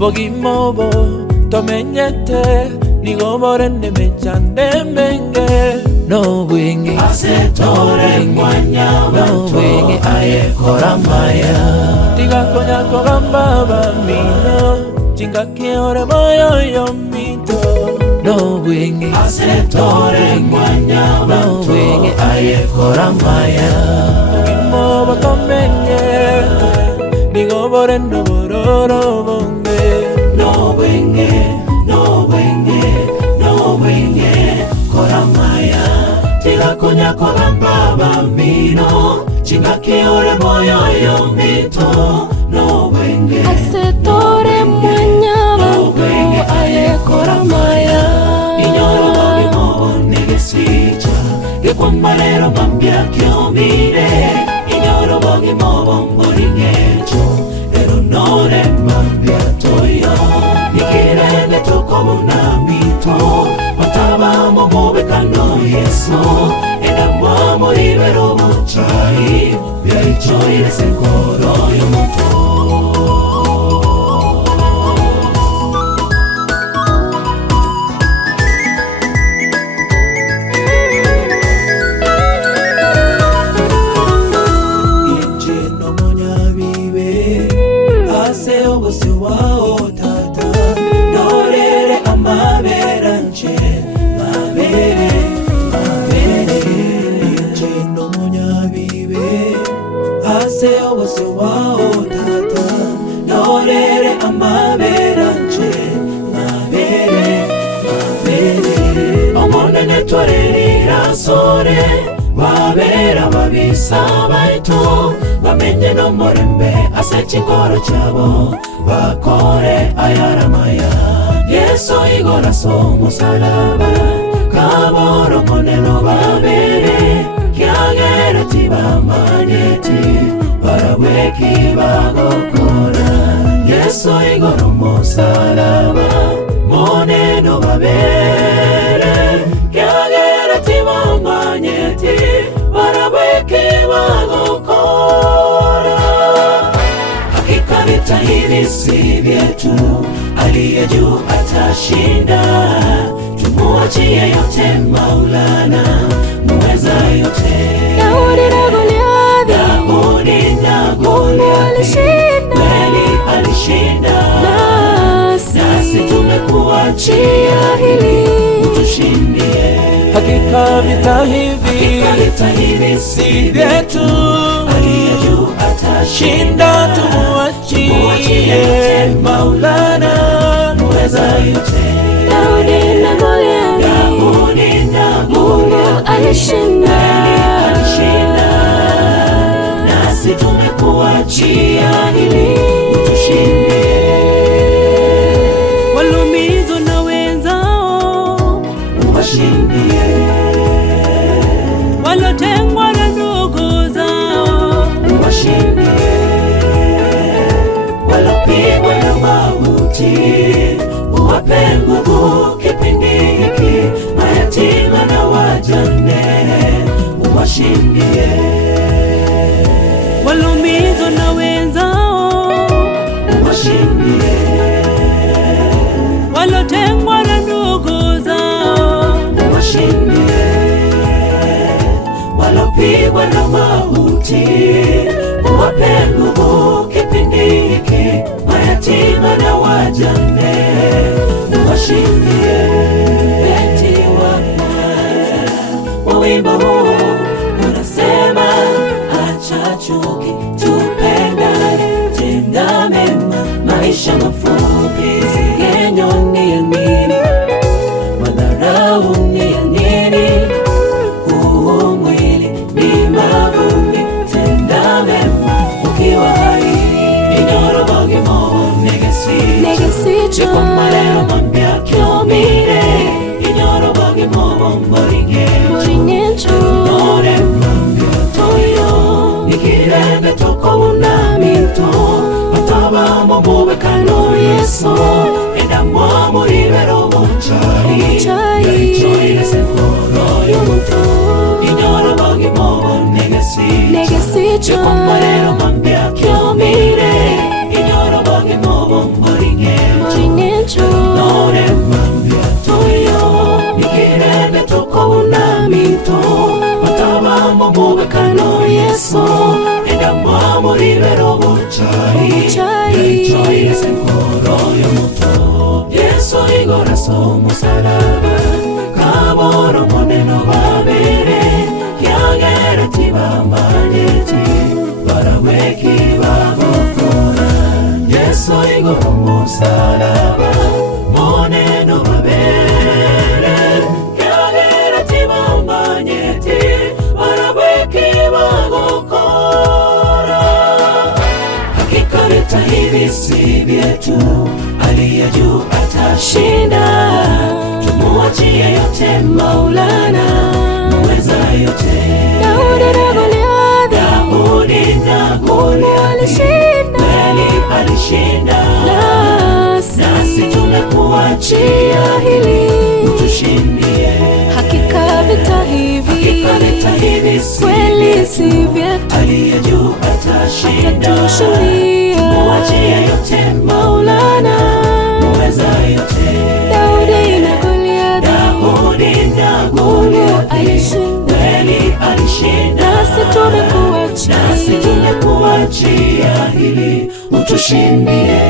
bogimobo tomenyete nigomorene mechande menge no bwingi asetore mwanya no bwingi aye koramaya tiga konya kogamba bamino chinga kiore moyo yomito no bwingi asetore mwanya no bwingi aye koramaya bogimobo tomenyete nigomorene bororo bonge no bwingi koramaya tiga konya kogamba bambino chinga kiore moyo yomito no bwingi asetore mwanya bantu aye koramaya inyoro bogimobo negesicha gekwamarero mambia kiomire inyoro bogimobo moringecho ero nore mambia toyo nikirene tokomuna mito matabamo mobekano yeso edamwamo ibero buchai byaichoire senkoro yomoto injino monyabibe ase obose wao tata norere amabera nche mabere injino monyabibe ase obose wao tata norere amabera nche mabere omonene twarerira sore babera babisabaito bamenye no morembe ase chingoro chabo bakore ayaramaya yeso igora so musalaba kaboro moneno babere kyagera tibamanyeti baraweki bagokora yeso igora musalaba moneno babere kyagera tibamanyeti baraweki bagokora hakika vita hivi si vyetu aliye juu atashinda tumuachie yote Maulana muweza yote Daudi na Goliathi kweli alishinda nasi tumekuachia hili utushindie hakika vita hivi si vyetu aliye juu atashinda tumuachie Maulana muweza yote Daudi na Goliathi alishinda nasi tumekuachia hili utushindie walumizwa na wenzao uwashindie walotengwa na ndugu zao uwashindie walopigwa na mauti uwape nguvu kipindi hiki mayatima na wajane uwashindie walumizwa na wenzao uwashindie walotengwa na ndugu zao uwashindie walopigwa na mauti uwape nguvu kipindi hiki mayatima na wajane uwashindie beti wa kwanza wa wimbo huu unasema acha chuki tupendane tenda mema maisha mafupi sigenyo ni ya nini madharau ni ya nini huu mwili ni mavumbi tenda mema ukiwa hai inyoro bogimobo negesicho kwa malero mambia kiomire inyoro bogimobo moringecho nore mambia toyo nikirende toko unamito matabamo mubekano yeso edamwamo ibero buchari yaichoire senkoro yomuto inyoro bogimobo negesicho kwa malero mambia kiomire inyoro bogimobo moringecho twende tukounamito matabamo mubakano Yesu endamwa muri bero bucayi yacoye senkoro y'umuto Yesu igora so musaraba kaboro moneno babere yagera tibamanyeti baraweki bagokora Yesu igora musaraba moneno babere yagera tibamanyeti baraweki bagokora hakika leta hivi si vyetu aliye juu atashinda tumuachie yote Maulana muweza yote Daudi na Goliathi kweli alishinda nasi tumekuachia hili utushindie Hakika vita hivi kweli si vyetu aliye juu atashinda tumuachie yote Maulana muweza yote Daudi na Goliathi kweli alishinda nasi tumekuachia hili utushindie